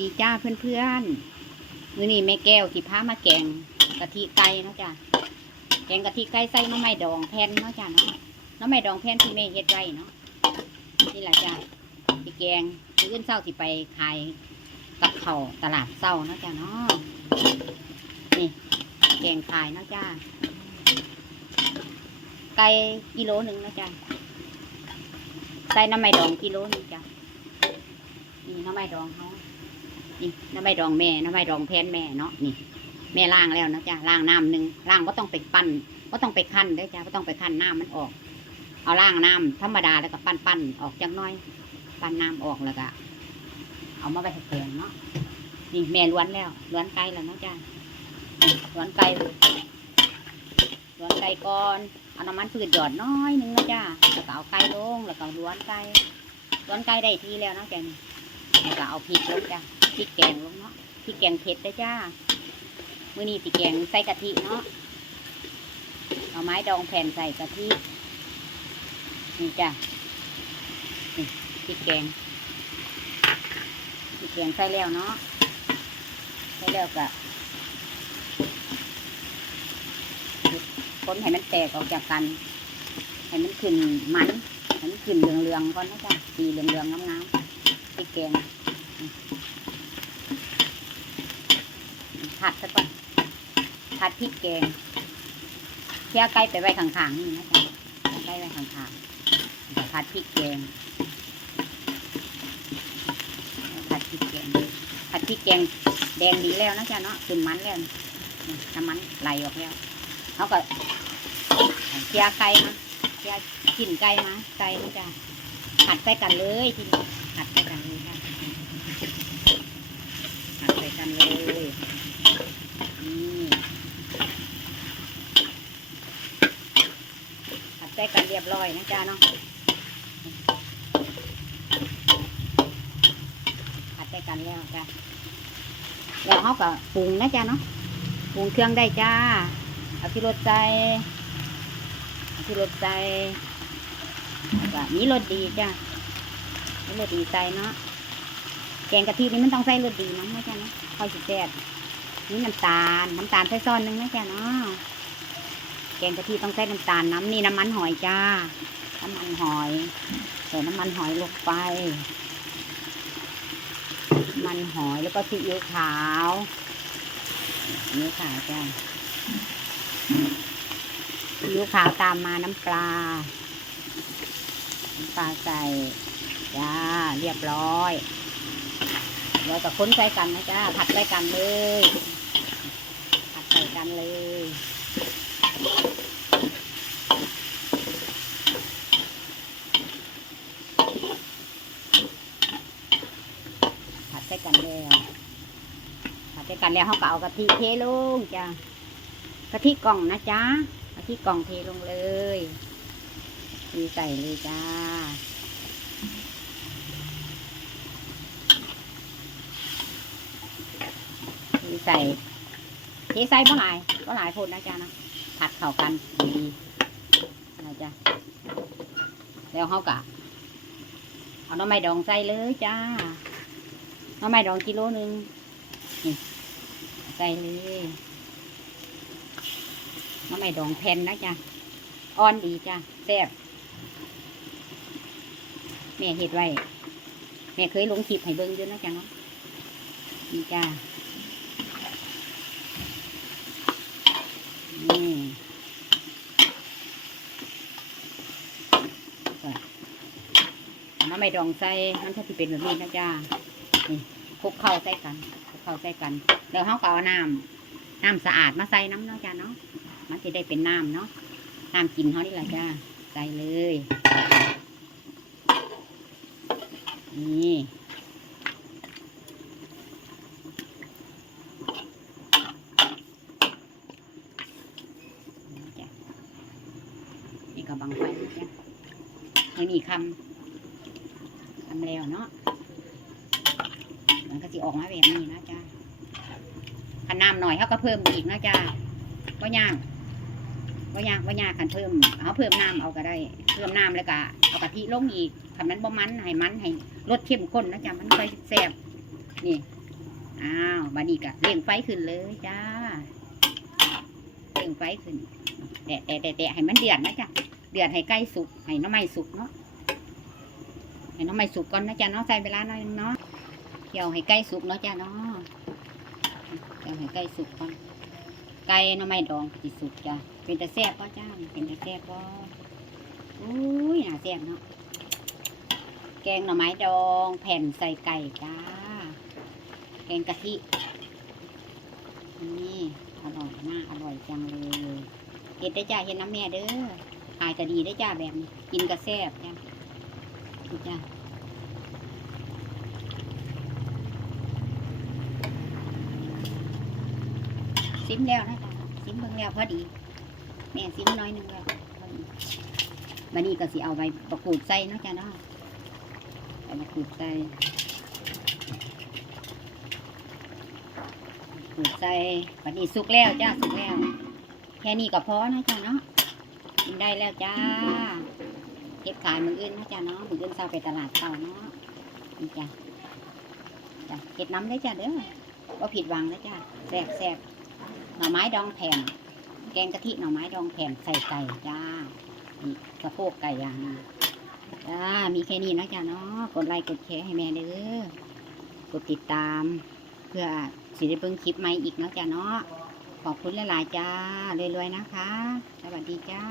ดีจ้าเพื่อนๆมื้อนี้แม่แก้วสิพามาแกงกะทิไก่เนาะจ้ะแกงกะทิไก่ใส่น้ำไม้ดองแผ่นเนาะจ้ะเนาะน้ำไม้ดองแผ่นที่แม่เฮ็ดไว้เนาะนี่แหละจ้ะสิแกงมื้ออื่นเช้าสิไปขายกับเขาตลาดเช้าเนาะจ้ะเนาะนี่แกงขายเนาะจ้ะไก่กิโลหนึ่งเนาะจ้ะใส่น้ำไม้ดองกิโลนึงจ้ะนี่น้ำไม้ดองเขา นี่น้ำไม้ดองแม่น้ำไม้ดองแพนแม่เนาะนี่ แม่ล้างแล้วนะจ้ะล้างน้ำหนึ่งล้างก็ต้องไปปั้นก็ต้องไปคั่นด้จ้ะก็ต้องไปคั่นน้ำมันออก เอาล้างน้ำธรรมดาแล้วก็ปั้นปั้นออกจังน้อย ปั้นน้ำออกแล้วก็เอามาไปให้แกงเนาะนี่แม่ล้วนแล้วล้วนไก่แล้วนะจ้ะล้วนไก่ล้วนไก่ก่อนเอาน้ำมันพืชหยอดน้อยหนึงนะจ้ะแล้วก็เอาไก่ลงแล้วก็ล้วนไก่ล้วนไก่ได้ทีแล้วนะจ้ะนี่แล้วก็เอาพริกลงจ้ะ ริกแกงลงเนาะพริกแกงเผ็ดได้จ้ามื้อนี้สิแกงใส่กะทิเนาะเอาไม้ดองแผ่นใส่กะทินี่จ้ะนี่พริกแกงพริกแกงใส่แล้วเนาะใส่แล้วก็คนให้มันแตกออกจากกันให้มันขึ้นมันให้มันขึ้นเหลืองๆก่อนนะจ๊ะสีเหลืองๆงามๆพริกแกง ผัดซะก่อนผัดพริกแกงเคี่ยวไก่ไปไว้ข้างๆนี่นะจ๊ะเอาไก่ไว้ข้างๆผัดพริกแกงผัดพริกแกงผัดพริกแกงแดงดีแล้วนะจ๊ะเนาะขึ้นมันแล้วน้ำมันไหลออกแล้วเขาก็เคี่ยวไก่มาเคี่ยวกินไก่มาไก่นะจ๊ะผัดใส่กันเลยทีนี้ผัดใส่กันเลยค่ะผัดใส่กันเลย นี่ผัดใส่กันเรี ยบร้อยนะจ๊ะเนาะผัดใส่กันแล้วจ้ะแล้วเขาก็ปรุงนะจ๊ะเนาะปรุงเครื่องได้จ้าเอาที่รสใจเอาที่รสใจก็มีรสดีจ้ะมีรสดีใส่เนาะแกงกะทินี่มันต้องใส่รสดีมั้งนะจ๊ะเนาะค่อยสิแซ่บนี่น้ำตาลน้ำตาลใส่ซ้อนหนึงนะจ๊ะเนาะ แกงกะทิต้องใส่น้ำตาลน้ำนี่น้ำมันหอยจ้า น้ำมันหอยใส่น้ำมันหอยลงไป มันหอยแล้วก็ซีอิ๊วขาวซีอิ๊วขาวจ้าซีอิ๊วขาวตามมาน้ำปลาน้ำปลาใส่จ้าเรียบร้อยเราจะค้นใส่กันนะจ้าผัดใส่กันเลยผัดใส่กันเลย ผัดใส่กันแล้วผัดใส่ กันแล้วเขาก็เอากะทิเทลงจ้ากะทิกล่องนะจ้ากะทิกล่องเทลงเลยทีใส่เลยจ้ามีใส่เทใส่บ่หลายบ่หลายคนนะจ๊ะนะผัดเข้ากันดีนะจ๊ะแล้วเขากะเอาหน้ำไม้ดองใส่เลยจ้าหน้ำไม้ดองกิโลหนึ่งนี่ ใส่เลยหน้ำไม้ดองแผ่นนะจ๊ะอ่อนดีจ้ะแซ่บแม่เห็ดไว้แม่เคยลงคลิปให้เบิ่งด้วยนะจ๊ะเนาะนี่จ้านี่น้ำไม่ดองใส่มันถ้าที่เป็นแบบนี้นะจ้านี่คลุกเข้าใส่กัน เข้าใส่กันแล้วเขาก็เอาน้ำน้ำสะอาดมาใส่น้ำเนาะจ้าเนาะมันจะได้เป็นน้ำเนาะน้ำกินเขานี่แหละจ้าใส่เลยนี่นี่ก็บังไฟนะจ้ะไม่มีคำคำแล้วเนาะ มันก็จะออกมาแบบนี้นะจ้ะขันน้ำหน่อยเขาก็เพิ่มอีกนะจ้ะว่ายากว่ายากว่ายากขันเพิ่มเอาเพิ่มน้ำเอาก็ได้ เพิ่มน้ำแล้วก็เอากะทิลงอีกขันมันบ่มันให้มันให้รสเข้มข้นนะจ้ะมันค่อยแซ่บนี่อ้าวบัดนี้ก็เร่งไฟขึ้นเลยจ้าเร่งไฟขึ้นแตะแตะแตะแตะให้มันเดือดนะจ๊ะเดือดให้ใกล้สุกให้น้ำมันสุกเนาะให้น้ำมันสุกก่อนนะจ๊ะเนาะใส่เวลาหน่อยเนาะ เคี่ยวให้ใกล้สุกเนาะจ้ะเนาะเคี่ยวให้ใกล้สุกก่อนไก่น้ำมันดองสิสุกจ้ะเป็นตะแซ่บป่ะจ้าเป็นตะแซ่บป่อุ้ยน่าแซ่บเนาะแกงหน่อไม้ดองแผ่นใส่ไก่จ้า แกงกะทินี่อร่อยมากอร่อยจังเลยเห็ดได้จ้าเห็ดน้ำแม่เด้อขายก็ดีได้จ้าแบบนี้กินกระแซบจ้าดูจ้า ซิมแล้วนะจ๊ะซิมเบิ่งแล้วพอดี แม่ซิมน้อยหนึ่งแล้วพอดีวันนี้ก็สิเอาใบประกูดใส่นะจ้าเนาะใบประกูดใส่ขูดใส่บัดนี้สุกแล้วจ้าสุกแล้ว แค่นี้ก็พอนะจ้าเนาะกินได้แล้วจ้า เก็บขายมืออื่นนะจ้าเนาะมืออื่นเศร้าไปตลาดเต่าเนาะนี่จ้าจ้าเก็ดน้ำได้จ้าเด้อว่าผิดหวังนะจ้าแซ่บแซ่บ หน่อไม้ดองแผ่นแกงกะทิหน่อไม้ดองแผ่นใส่ไก่จ้านี่สะโพกไก่ย่างจ้ามีแค่นี้นะจ้าเนาะกดไลค์กดแชร์ให้แม่เด้อกดติดตาม เพื่อสิได้เบิ่งคลิปใหม่อีกนะจ้ะเนาะขอบคุณหลายๆจ้ารวยๆนะคะ สวัสดีจ้า